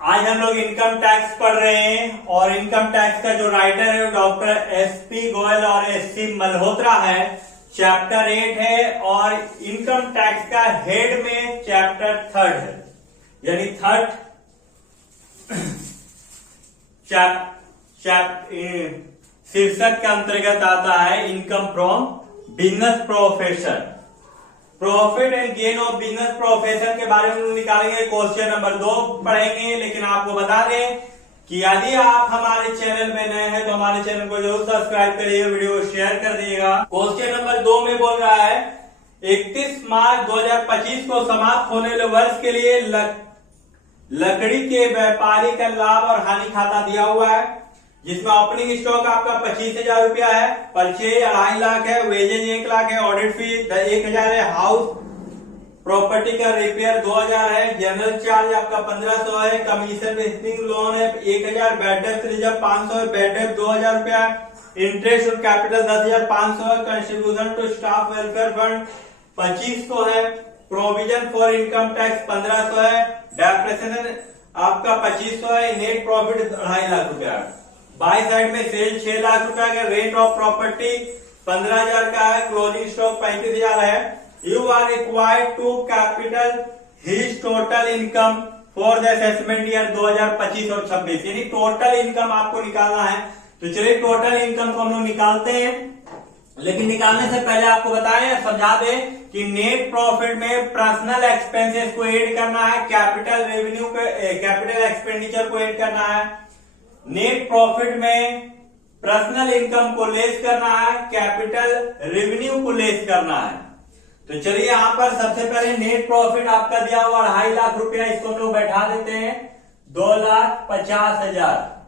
आज हम लोग इनकम टैक्स पढ़ रहे हैं और इनकम टैक्स का जो राइटर है वो डॉक्टर एसपी गोयल और एससी मल्होत्रा है। चैप्टर 8 है और इनकम टैक्स का हेड में चैप्टर 3 है, यानी थर्ड शीर्षक के अंतर्गत आता है income from business profession. Profit and gain of business profession के बारे में निकालेंगे। क्वेश्चन नंबर 2 पढ़ेंगे, लेकिन आपको बता दें कि यदि आप हमारे चैनल में नए हैं तो हमारे चैनल को जरूर सब्सक्राइब करिए, वीडियो को शेयर कर दीजिएगा। क्वेश्चन नंबर 2 में बोल रहा है 31 मार्च 2025 को समाप्त होने वाले वर्ष के लिए लकड़ी के व्यापारी का लाभ और हानि खाता दिया हुआ है, जिसमें ओपनिंग स्टॉक आपका 25,000 रुपया है, परचेज 2.5 लाख है, वेजेज 1 लाख है, ऑडिट फी 1,000 है, हाउस प्रॉपर्टी का रिपेयर 2,000 है, जनरल चार्ज आपका 1,500 है, कमीशन रजिस्ट्रिंग लोन है 1,000, बैड डेब्ट रिजर्व 500 है, बैड डेब्ट 2,000 रुपया, इंटरेस्ट और कैपिटल 10,500 है, contribution to staff welfare fund 2500 है, प्रोविजन फॉर इनकम टैक्स 1,500 है, डेप्रेशन आपका 2500 है, नेट प्रॉफिट 2.5 लाख रुपया। बाई साइड में सेल 6 लाख रुपया का, रेट ऑफ प्रॉपर्टी 15,000 का है, क्लोजिंग स्टॉक 35,000 है। You are required to capital his total income for the assessment year 2025 और 26, यानी टोटल इनकम आपको निकालना है। तो चलिए टोटल इनकम को हम लोग निकालते हैं, लेकिन निकालने से पहले आपको बताएं, समझा दें कि नेट प्रॉफिट में पर्सनल एक्सपेंसेस को ऐड करना है, कैपिटल रेवेन्यू को कैपिटल एक्सपेंडिचर को ऐड करना है, नेट प्रॉफिट में पर्सनल इनकम को लेस करना है, कैपिटल रेवेन्यू को लेस करना है। तो चलिए यहां पर सबसे पहले नेट प्रॉफिट आपका दिया हुआ 2.5 लाख रुपया, इसको हम लोग बैठा देते हैं 2,50,000।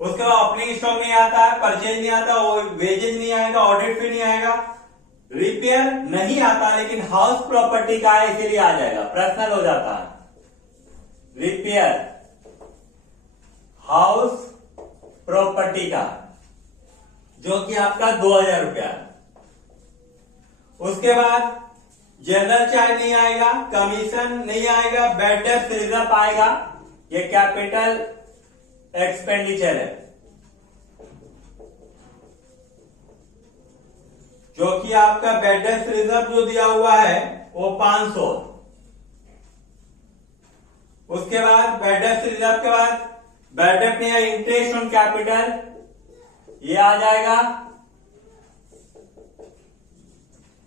उसके बाद ओपनिंग स्टॉक नहीं आता है, परचेज नहीं आता, वेजेज नहीं आएगा, ऑडिट फी नहीं आएगा, रिपेयर नहीं आता, लेकिन हाउस प्रॉपर्टी का है इसीलिए आ जाएगा, पर्सनल हो जाता है। रिपेयर हाउस प्रॉपर्टी का जो कि आपका 2,000 रुपया। उसके बाद जनरल चार्ज नहीं आएगा, कमीशन नहीं आएगा, बैड डेब्ट रिजर्व आएगा, ये कैपिटल एक्सपेंडिचर है जो कि आपका बैड डेब्ट रिजर्व जो दिया हुआ है वो 500। उसके बाद बैड डेब्ट रिजर्व के बाद बैड डेब्ट नहीं है, इंटरेस्ट ऑन कैपिटल ये आ जाएगा,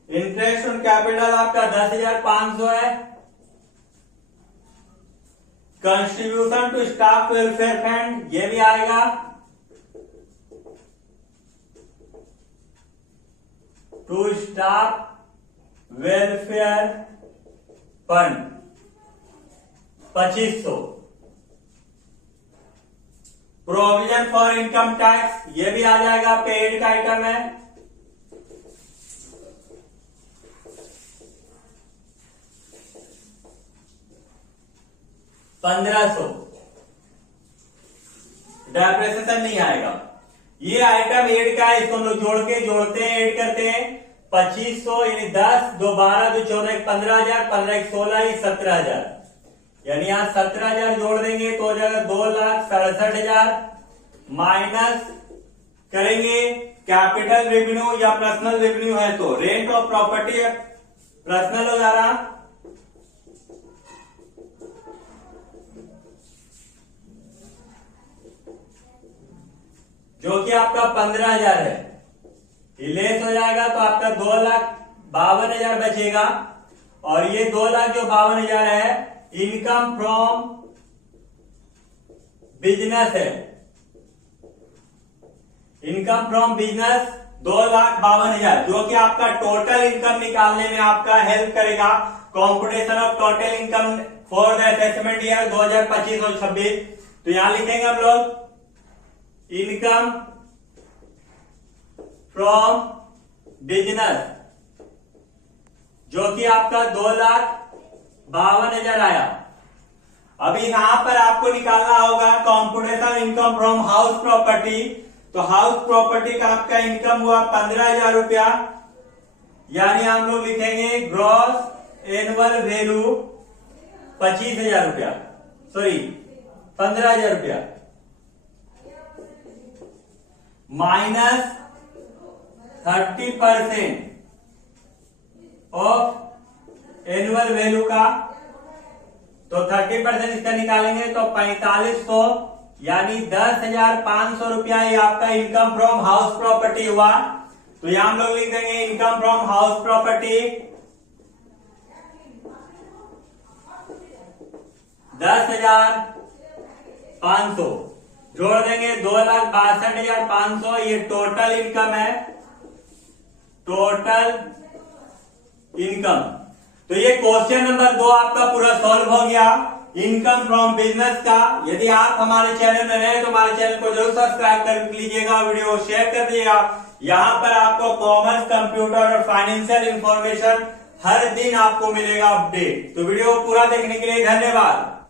इंटरेस्ट ऑन कैपिटल आपका 10,500 है, contribution to staff welfare fund ये भी आएगा, to staff welfare fund 2500, provision for income tax ये भी आ जाएगा, पेड का आइटम है, $1,500, डेप्रिसिएशन नहीं आएगा। ये आइटम एड का है, इसको हम लोग जोड़ते हैं, ऐड करते हैं 2500 यानी 10, 2, 12, 2, 14, 15,000, 15, 16, 17,000, यानी यहां 17,000 जोड़ देंगे तो हो जाएगा 2,67,000, माइनस करेंगे कैपिटल रेवेन्यू या पर्सनल रेवेन्यू है तो रेंट ऑफ प्रॉपर्टी पर्सनल हो जा रहा, जो कि आपका 15,000 है, लेस हो जाएगा तो आपका 2,52,000 बचेगा। और ये 2,52,000 है इनकम फ्रॉम बिजनेस है, इनकम फ्रॉम बिजनेस 2,52,000, जो कि आपका टोटल इनकम निकालने में आपका हेल्प करेगा। Computation of total income for the assessment year 2025 और 26। तो यहां लिखेंगे हम लोग इनकम फ्रॉम बिजनेस जो कि आपका 2,52,000 आया। अभी यहां पर आपको निकालना होगा computation income from house property. तो हाउस प्रॉपर्टी का आपका इनकम हुआ 15,000 रुपया, यानी हम लोग लिखेंगे ग्रॉस एनुअल वैल्यू 25,000 रुपया, सॉरी 15,000 रुपया, माइनस 30% ऑफ एनुअल वैल्यू का, तो 30% इसका निकालेंगे तो 4500 यानी 10,500 रुपया ये आपका इनकम फ्रॉम हाउस प्रॉपर्टी हुआ। तो यहां हम लोग लिख देंगे इनकम फ्रॉम हाउस प्रॉपर्टी 10,500 जोड़ देंगे 2,62,500, ये टोटल इनकम है, टोटल इनकम। तो ये क्वेश्चन नंबर 2 आपका पूरा सॉल्व हो गया इनकम फ्रॉम बिजनेस का। यदि आप हमारे चैनल में नए तो हमारे चैनल को जरूर सब्सक्राइब कर लीजिएगा, वीडियो को शेयर कर दीजिएगा। यहाँ पर आपको कॉमर्स, कंप्यूटर और फाइनेंशियल इंफॉर्मेशन हर दिन आपको मिलेगा अपडेट। तो वीडियो को पूरा देखने के लिए धन्यवाद।